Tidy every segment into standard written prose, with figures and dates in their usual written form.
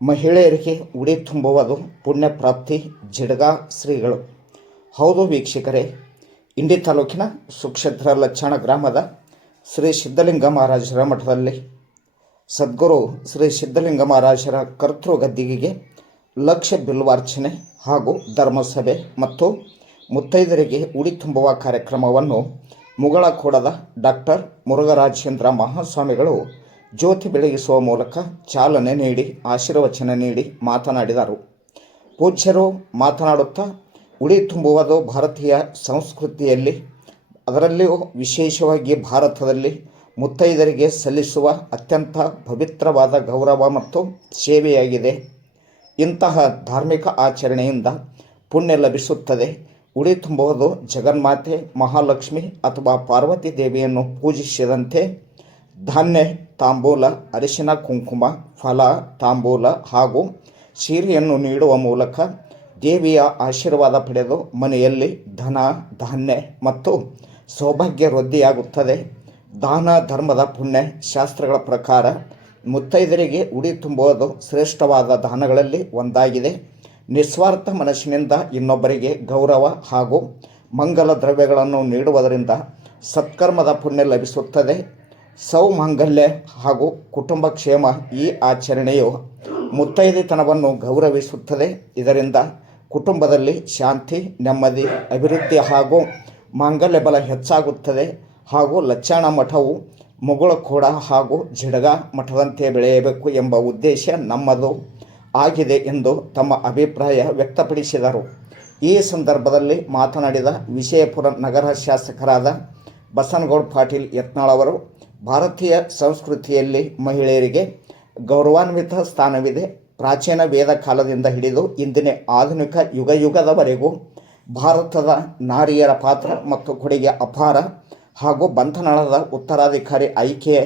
ಮಹಿಳೆಯರಿಗೆ ಉಡಿ ತುಂಬುವುದು ಪುಣ್ಯ ಪ್ರಾಪ್ತಿ ಜಿಡ್ಗಾ ಶ್ರೀಗಳು. ಹೌದು ವೀಕ್ಷಕರೇ, ಇಂಡಿ ತಾಲೂಕಿನ ಸುಕ್ಷೇತ್ರ ಲಚ್ಚಾಣ ಗ್ರಾಮದ ಶ್ರೀ ಸಿದ್ಧಲಿಂಗ ಮಹಾರಾಜರ ಮಠದಲ್ಲಿ ಸದ್ಗುರು ಶ್ರೀ ಸಿದ್ಧಲಿಂಗ ಮಹಾರಾಜರ ಕರ್ತೃ ಗದ್ದಿಗೆಗೆ ಲಕ್ಷ ಬಿಲ್ವಾರ್ಚನೆ ಹಾಗೂ ಧರ್ಮಸಭೆ ಮತ್ತು ಮುತ್ತೈದರಿಗೆ ಉಡಿ ತುಂಬುವ ಕಾರ್ಯಕ್ರಮವನ್ನು ಮುಗಳಖೋಡದ ಡಾಕ್ಟರ್ ಮುರುಘರಾಜೇಂದ್ರ ಮಹಾಸ್ವಾಮಿಗಳು ಜ್ಯೋತಿ ಬೆಳಗಿಸುವ ಮೂಲಕ ಚಾಲನೆ ನೀಡಿ ಆಶೀರ್ವಚನ ನೀಡಿ ಮಾತನಾಡಿದರು. ಪೂಜ್ಯರು ಮಾತನಾಡುತ್ತಾ, ಉಡಿ ತುಂಬುವುದು ಭಾರತೀಯ ಸಂಸ್ಕೃತಿಯಲ್ಲಿ, ಅದರಲ್ಲಿಯೂ ವಿಶೇಷವಾಗಿ ಭಾರತದಲ್ಲಿ ಮುತ್ತೈದರಿಗೆ ಸಲ್ಲಿಸುವ ಅತ್ಯಂತ ಪವಿತ್ರವಾದ ಗೌರವ ಮತ್ತು ಸೇವೆಯಾಗಿದೆ. ಇಂತಹ ಧಾರ್ಮಿಕ ಆಚರಣೆಯಿಂದ ಪುಣ್ಯ ಲಭಿಸುತ್ತದೆ. ಉಡಿ ತುಂಬುವುದು ಜಗನ್ಮಾತೆ ಮಹಾಲಕ್ಷ್ಮಿ ಅಥವಾ ಪಾರ್ವತಿ ದೇವಿಯನ್ನು ಪೂಜಿಸಿದಂತೆ. ಧಾನ್ಯ, ತಾಂಬೂಲ, ಅರಿಶಿನ, ಕುಂಕುಮ, ಫಲ, ತಾಂಬೂಲ ಹಾಗೂ ಸೀರೆಯನ್ನು ನೀಡುವ ಮೂಲಕ ದೇವಿಯ ಆಶೀರ್ವಾದ ಪಡೆದು ಮನೆಯಲ್ಲಿ ಧನ, ಧಾನ್ಯ ಮತ್ತು ಸೌಭಾಗ್ಯ ವೃದ್ಧಿಯಾಗುತ್ತದೆ. ದಾನ ಧರ್ಮದ ಪುಣ್ಯ ಶಾಸ್ತ್ರಗಳ ಪ್ರಕಾರ ಮುತ್ತೈದರಿಗೆ ಉಡಿ ತುಂಬುವುದು ಶ್ರೇಷ್ಠವಾದ ದಾನಗಳಲ್ಲಿ ಒಂದಾಗಿದೆ. ನಿಸ್ವಾರ್ಥ ಮನಸ್ಸಿನಿಂದ ಇನ್ನೊಬ್ಬರಿಗೆ ಗೌರವ ಹಾಗೂ ಮಂಗಲ ದ್ರವ್ಯಗಳನ್ನು ನೀಡುವುದರಿಂದ ಸತ್ಕರ್ಮದ ಪುಣ್ಯ ಲಭಿಸುತ್ತದೆ. ಸೌಮಾಂಗಲ್ಯ ಹಾಗೂ ಕುಟುಂಬ ಕ್ಷೇಮ. ಈ ಆಚರಣೆಯು ಮುತ್ತೈದೆತನವನ್ನು ಗೌರವಿಸುತ್ತದೆ. ಇದರಿಂದ ಕುಟುಂಬದಲ್ಲಿ ಶಾಂತಿ, ನೆಮ್ಮದಿ, ಅಭಿವೃದ್ಧಿ ಹಾಗೂ ಮಾಂಗಲ್ಯ ಬಲ ಹೆಚ್ಚಾಗುತ್ತದೆ. ಹಾಗೂ ಲಚ್ಚಾಣ ಮಠವು ಮುಗಳಖೋಡ ಹಾಗೂ ಜಿಡ್ಗಾ ಮಠದಂತೆ ಬೆಳೆಯಬೇಕು ಎಂಬ ಉದ್ದೇಶ ನಮ್ಮದು ಆಗಿದೆ ಎಂದು ತಮ್ಮ ಅಭಿಪ್ರಾಯ ವ್ಯಕ್ತಪಡಿಸಿದರು. ಈ ಸಂದರ್ಭದಲ್ಲಿ ಮಾತನಾಡಿದ ವಿಜಯಪುರ ನಗರ ಶಾಸಕರಾದ ಬಸನಗೌಡ ಪಾಟೀಲ್ ಯತ್ನಾಳ್ ಅವರು, ಭಾರತೀಯ ಸಂಸ್ಕೃತಿಯಲ್ಲಿ ಮಹಿಳೆಯರಿಗೆ ಗೌರವಾನ್ವಿತ ಸ್ಥಾನವಿದೆ. ಪ್ರಾಚೀನ ವೇದ ಕಾಲದಿಂದ ಹಿಡಿದು ಇಂದಿನ ಆಧುನಿಕ ಯುಗದವರೆಗೂ ಭಾರತದ ನಾರಿಯರ ಪಾತ್ರ ಮತ್ತು ಕೊಡುಗೆ ಅಪಾರ. ಹಾಗೂ ಬಂಧನದ ಉತ್ತರಾಧಿಕಾರಿ ಆಯ್ಕೆ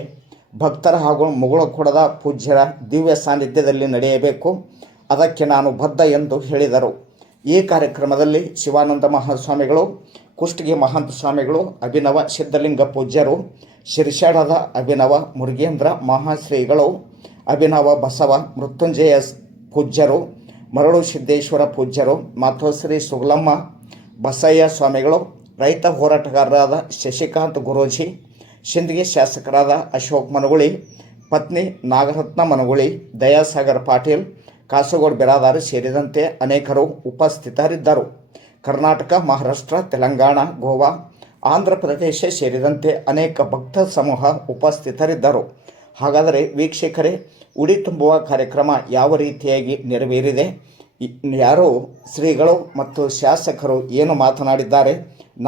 ಭಕ್ತರ ಹಾಗೂ ಮುಗಳಖೋಡದ ಪೂಜ್ಯರ ದಿವ್ಯ ಸಾನ್ನಿಧ್ಯದಲ್ಲಿ ನಡೆಯಬೇಕು. ಅದಕ್ಕೆ ನಾನು ಬದ್ಧ ಎಂದು ಹೇಳಿದರು. ಈ ಕಾರ್ಯಕ್ರಮದಲ್ಲಿ ಶಿವಾನಂದ ಮಹಾಸ್ವಾಮಿಗಳು, ಕುಷ್ಟಗಿ ಮಹಾಂತ ಸ್ವಾಮಿಗಳು, ಅಭಿನವ ಸಿದ್ಧಲಿಂಗ ಪೂಜ್ಯರು, ಶಿರ್ಷಾಡದ ಅಭಿನವ ಮುರುಗೇಂದ್ರ ಮಹಾಶ್ರೀಗಳು, ಅಭಿನವ ಬಸವ ಮೃತ್ಯುಂಜಯ ಪೂಜ್ಯರು, ಮರಳು ಸಿದ್ದೇಶ್ವರ ಪೂಜ್ಯರು, ಮಾತೋಶ್ರೀ ಸುಗಲಮ್ಮ ಬಸಯ್ಯ ಸ್ವಾಮಿಗಳು, ರೈತ ಹೋರಾಟಗಾರರಾದ ಶಶಿಕಾಂತ್ ಗುರೂಜಿ, ಸಿಂದಗಿ ಶಾಸಕರಾದ ಅಶೋಕ್ ಮನಗುಳಿ, ಪತ್ನಿ ನಾಗರತ್ನ ಮನಗುಳಿ, ದಯಾಸಾಗರ್ ಪಾಟೀಲ್, ಕಾಸರಗೋಡು ಬಿರಾದಾರ್ ಸೇರಿದಂತೆ ಅನೇಕರು ಉಪಸ್ಥಿತರಿದ್ದರು. ಕರ್ನಾಟಕ, ಮಹಾರಾಷ್ಟ್ರ, ತೆಲಂಗಾಣ, ಗೋವಾ, ಆಂಧ್ರ ಪ್ರದೇಶ ಸೇರಿದಂತೆ ಅನೇಕ ಭಕ್ತ ಸಮೂಹ ಉಪಸ್ಥಿತರಿದ್ದರು. ಹಾಗಾದರೆ ವೀಕ್ಷಕರೇ, ಉಡಿ ತುಂಬುವ ಕಾರ್ಯಕ್ರಮ ಯಾವ ರೀತಿಯಾಗಿ ನೆರವೇರಿದೆ, ಯಾರೋ ಶ್ರೀಗಳು ಮತ್ತು ಶಾಸಕರು ಏನು ಮಾತನಾಡಿದ್ದಾರೆ,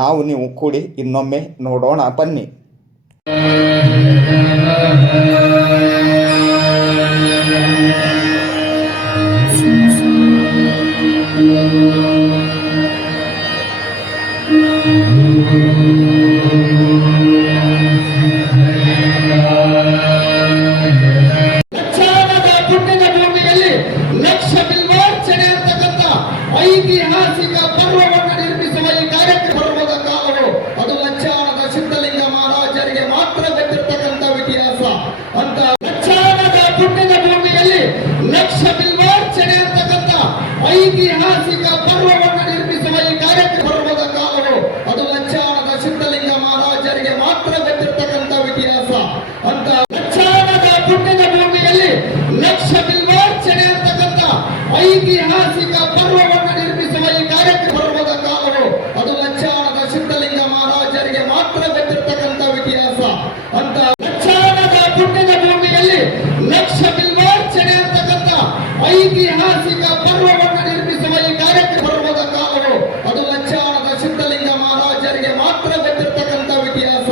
ನಾವು ನೀವು ಕೂಡಿ ಇನ್ನೊಮ್ಮೆ ನೋಡೋಣ ಬನ್ನಿ. ಐತಿಹಾಸಿಕ ಪರ್ವವನ್ನು ನಿರ್ಮಿಸುವ ಈ ಕಾರ್ಯಕ್ರಮದ ಕಾಲವು ಅದು ಲಚ್ಚಾಣದ ಸಿದ್ಧಲಿಂಗ ಮಹಾರಾಜರಿಗೆ ಮಾತ್ರ ಗೊತ್ತಿರತಕ್ಕಂಥ ಇತಿಹಾಸ ಅಂತ. ಲಚ್ಚಾಣದ ಪುಣ್ಯದ ಭೂಮಿಯಲ್ಲಿ ಲಕ್ಷ ಬಿಲ್ವಾರ್ಚನೆ ಅಂತಕ್ಕಂಥ ಐತಿಹಾಸಿಕ ಪರ್ವವನ್ನು ನಿರ್ಮಿಸುವ ಈ ಕಾರ್ಯಕ್ರಮದ ಕಾಲವು ಅದು ಲಚ್ಚಾಣದ ಸಿದ್ಧಲಿಂಗ ಮಹಾರಾಜರಿಗೆ ಮಾತ್ರ ಗೊತ್ತಿರತಕ್ಕಂಥ ಇತಿಹಾಸ ಅಂತ. ಲಚ್ಚಾಣದ ಪುಣ್ಯದ ಭೂಮಿಯಲ್ಲಿ ಲಕ್ಷ ಬಿಲ್ವಾರ್ಚನೆ ಅಂತಕ್ಕಂಥ ಐತಿಹಾಸಿಕ ಪರ್ವವನ್ನು ನಿರ್ಮಿಸುವ ಈ ಕಾರ್ಯಕ್ರಮದ ಕಾಲವು ಅದು ಲಚ್ಚಾಣದ ಸಿದ್ಧಲಿಂಗ ಮಹಾರಾಜರಿಗೆ ಮಾತ್ರ ಗೊತ್ತಿರತಕ್ಕಂಥ ಇತಿಹಾಸ ಅಂತ. ಲಚ್ಚಾಣದ ಪುಣ್ಯದ ಭೂಮಿಯಲ್ಲಿ ಲಕ್ಷ ಬಿಲ್ವಾರ್ಚನೆ ಅಂತಕ್ಕಂಥ ಐತಿಹಾಸಿಕ ಪರ್ವವನ್ನು ನಿರ್ಮಿಸುವ ಈ ಕಾರ್ಯಕ್ರಮದ ಕಾಲವು ಅದು ಲಚ್ಚಾಣದ ಸಿದ್ಧಲಿಂಗ ಮಹಾರಾಜರಿಗೆ ಮಾತ್ರ ಗೊತ್ತಿರತಕ್ಕಂಥ ಇತಿಹಾಸ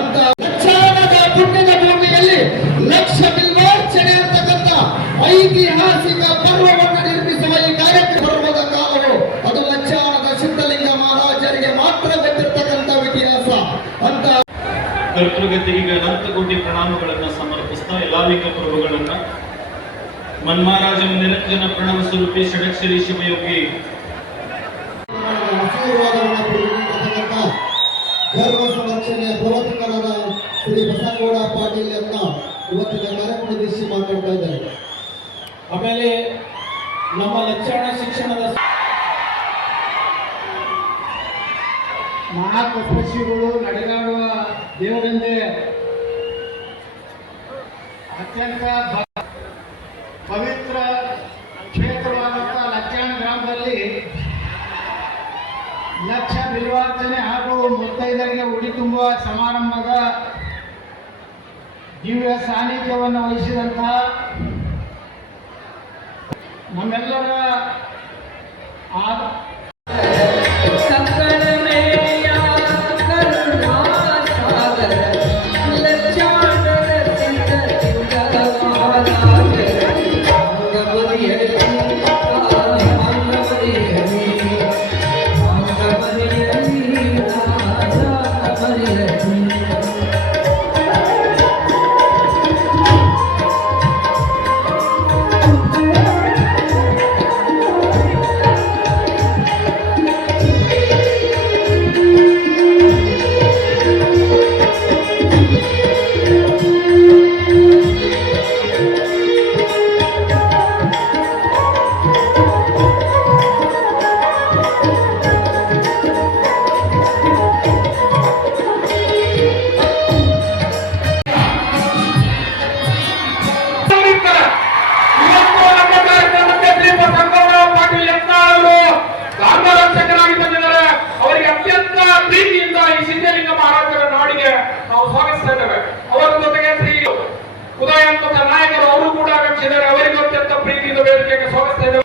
ಅಂತ. ಲಚ್ಚಾಣದ ಪುಣ್ಯದ ಭೂಮಿಯಲ್ಲಿ ಲಕ್ಷ ಬಿಲ್ವಾರ್ಚನೆ ಅಂತಕ್ಕಂಥ ಐತಿಹಾಸಿಕ ಪರ್ವವನ್ನು ನಿರ್ಮಿಸುವ ಈ ಕಾರ್ಯಕ್ರಮದ ಕಾಲವು ಅದು ಲಚ್ಚಾಣದ ಸಿದ್ಧಲಿಂಗ ಮಹಾರಾಜರಿಗೆ ಮಾತ್ರ ಗೊತ್ತಿರತಕ್ಕಂಥ ಇತಿಹಾಸ ಅಂತ. ಕರ್ತೃಗದ್ದಿಗೆ ಅನಂತಕೋಟಿ ಪ್ರಣಾಮಗಳನ್ನು ಸಮರ್ಪಿಸ್ತಾ ಎಲ್ಲಾ ಲಿಂಗ ಪ್ರಭುಗಳನ್ನ ಮನ್ಮಾರಾಜ ನಿರಂಜನ ಪ್ರಣವ ಸ್ವರೂಪಿ ಷಡಕ್ಷರಿ ಶಿವಯೋಗಿ ಧರ್ಮ ಸಂರಕ್ಷಣೆಯ ಪ್ರವರ್ತಕರಾದ ಶ್ರೀ ಬಸನಗೌಡ ಪಾಟೀಲ್ ಯತ್ನಾಳ್ ಇವತ್ತಿನ ಕಾರ್ಯಕ್ರಮ ಉದ್ದೇಶಿಸಿ ಮಾತಾಡ್ತಾ ಇದ್ದಾರೆ. ಆಮೇಲೆ ನಮ್ಮ ಲಕ್ಷಣ ಶಿಕ್ಷಣದ ಮಹಾತಪಸ್ವಿಗಳು ನಡೆದಾಡುವ ದೇವರೆಂದೇ ಅತ್ಯಂತ ಪವಿತ್ರ ಕ್ಷೇತ್ರವಾದಂತಹ ಲಕ್ಷಣ ಗ್ರಾಮದಲ್ಲಿ ಲಕ್ಷ ಬಿಲ್ವಾರ್ಚನೆ ಹಾಗೂ ಮುತ್ತೈದರಿಗೆ ಉಡಿ ತುಂಬುವ ಸಮಾರಂಭದ ದಿವ್ಯ ಸಾನ್ನಿಧ್ಯವನ್ನು ವಹಿಸಿದಂತಹ ನಮ್ಮೆಲ್ಲರ ಚಾಮರಾಜನಾಗಿ ಬಂದಿದ್ದಾರೆ. ಅವರಿಗೆ ಅತ್ಯಂತ ಪ್ರೀತಿಯಿಂದ ಈ ಸಿದ್ಧಲಿಂಗ ಮಹಾರಾಜರ ನಾಡಿಗೆ ನಾವು ಸ್ವಾಗತಿಸ್ತಾ ಇದ್ದೇವೆ. ಅವರ ಜೊತೆಗೆ ಶ್ರೀ ಉದಯಂತ ನಾಯಕರು ಅವರು ಕೂಡ ಆಗಮಿಸಿದ್ದಾರೆ. ಅವರಿಗೂ ಅತ್ಯಂತ ಪ್ರೀತಿಯಿಂದ ವೇದಿಕೆಗೆ ಸ್ವಾಗತಿಸ್ತಾ ಇದ್ದೇವೆ.